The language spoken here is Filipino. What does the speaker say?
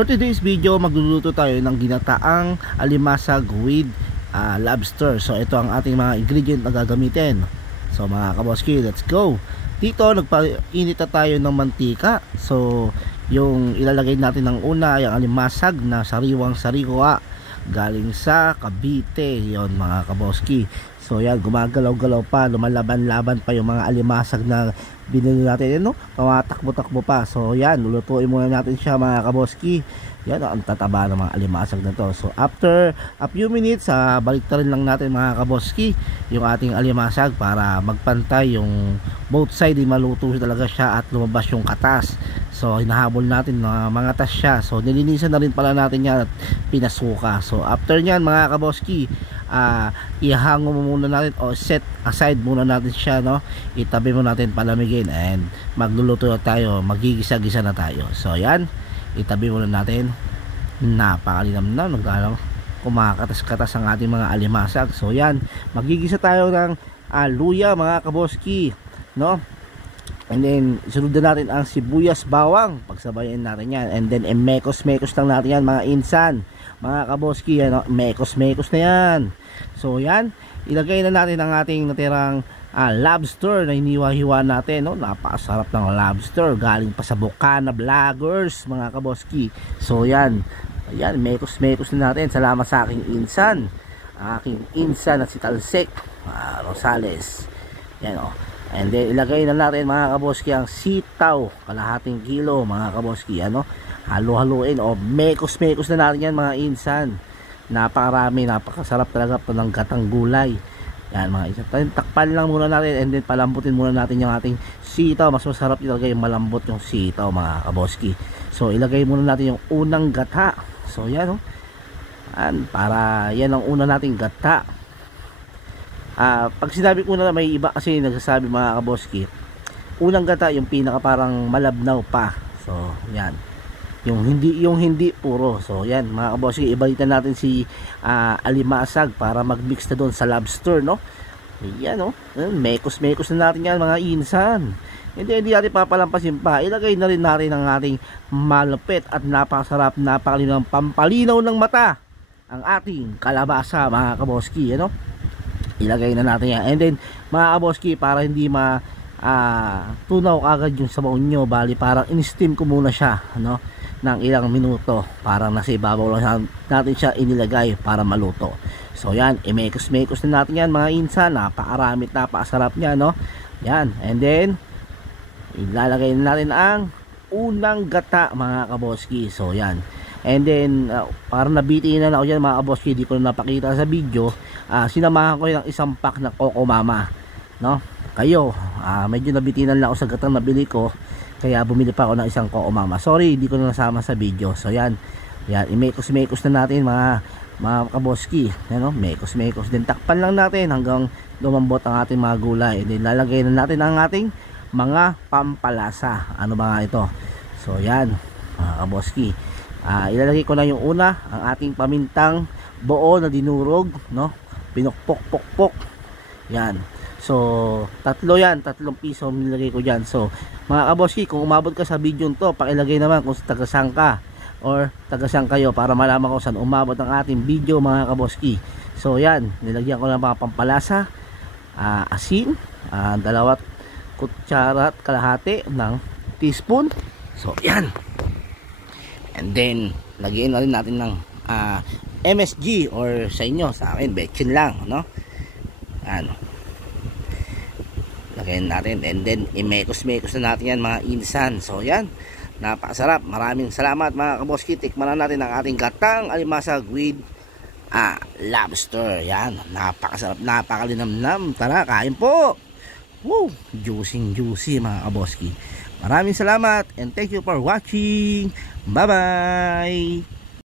For today's video, magluluto tayo ng ginataang alimasag with lobster. So ito ang ating mga ingredient na gagamitin. So mga kaboski, let's go. Dito nagpainit na tayo ng mantika. So yung ilalagay natin ng una ay ang alimasag na sariwang sariwa galing sa Cavite. Yon mga kaboski. So yan, gumagalaw-galaw pa, lumalaban-laban pa yung mga alimasag na binili natin, no? Tumatakbo-takbo pa. So yan, lulutuin muna natin siya mga kaboski. Yan, ang tataba ng mga alimasag na to. So after a few minutes, balik na rin lang natin mga kaboski yung ating alimasag para magpantay yung both side, maluto talaga siya at lumabas yung katas. So hinahabol natin na mga tas siya. So nilinisan na rin pala natin yan at pinasuka. So after nyan mga kaboski, ihango muna natin o set aside muna natin siya, no? Itabi muna natin palamigin and magluluto na tayo, magigisa-gisa na tayo. So yan, itabi muna natin. Napakalinamnam, kumakatas-katas ang ating mga alimasag. So yan, magigisa tayo ng luya mga kaboski, no? And then sunod na natin ang sibuyas bawang, pagsabayin natin yan. And then mekos-mekos lang natin yan mga insan, mga kaboski, ano? Mekos-mekos na yan. So yan, ilagay na natin ang ating natirang lobster na hiniwa-hiwa natin, no? Napakasarap ng lobster, galing pa sa Bukana Vloggers mga kaboski. So yan, ayan, mekos-mekos na natin. Salamat sa aking insan, at si Talsek Rosales. Yan o. And then ilagay na natin mga kaboski ang sitaw, kalahating kilo mga kaboski, ano? Halo-haluin o mekos-mekos na natin yan mga insan. Napakarami, napakasarap talaga po ng gatang gulay. Yan mga insan, takpan lang muna natin and then palambutin muna natin yung ating sitaw. Mas masarap ilagay yung malambot yung sitaw mga kaboski. So ilagay muna natin yung unang gata. So yan o, para yan ang una nating gata. Pag sinabi ko na, may iba kasi nagsasabi mga kaboski, unang gata yung pinaka parang malabnaw pa. So yan, yung hindi puro. So yan mga kaboski, ibalitan natin si alimasag para mag-mix na doon sa lobster, no? Yan, no? Mekos-mekos na natin yan mga insan. Hindi natin papalampasin pa. Ilagay na rin natin ang ating malupit at napakasarap, napakalinang pampalinaw ng mata, ang ating kalabasa mga kaboski, ano? Ilagay na natin yan. And then mga kaboski, para hindi tunaw agad yung sabaw nyo, bali parang in-steam ko muna siya, ano, ng ilang minuto. Parang nasa ibabaw lang natin siya inilagay para maluto. So yan, imekos-mekos na natin yan mga insan. Napakaramit, napakasarap niya, no? Yan. And then ilalagay na natin ang unang gata mga kaboski. So yan. And then parang nabitiin na ako dyan mga kaboski, di ko na napakita sa video. Sinamahan ko ng isang pack na Coco Mama, no? Kayo, medyo nabitinan lang ako sa gatang nabili ko, kaya bumili pa ako ng isang Coco Mama. Sorry, di ko na nasama sa video. So yan, imekos-mekos na natin mga kaboski, ano? Mekos-mekos din, takpan lang natin hanggang lumambot ang ating mga gulay. And then lalagay na natin ang ating mga pampalasa. Ano ba nga ito? So yan mga kaboski, ilalagay ko na yung una, ang ating pamintang buo na dinurog, no? Pinukpok-pok-pok. Yan. So tatlo yan, 3 piso nilagay ko dyan. So mga kaboski, kung umabot ka sa video to, pakilagay naman kung taga-saan ka or taga-saan kayo para malaman ko saan umabot ang ating video mga kaboski. So yan, nilagyan ko ng mga pampalasa, asin, 2 kutsara at kalahati ng teaspoon. So yan. And then lagyan na rin natin ng MSG, or sa inyo, sa akin betchin lang, no? Ano, lagyan natin and then imekos-mekos na natin yan mga insan. So yan, napakasarap. Maraming salamat mga kaboski. Tikman na natin ang ating gatang alimasag with lobster. Yan, napakasarap, napakalinamnam. Tara, kain po. Woo, juicy mga kaboski. Maraming salamat and thank you for watching. Bye bye.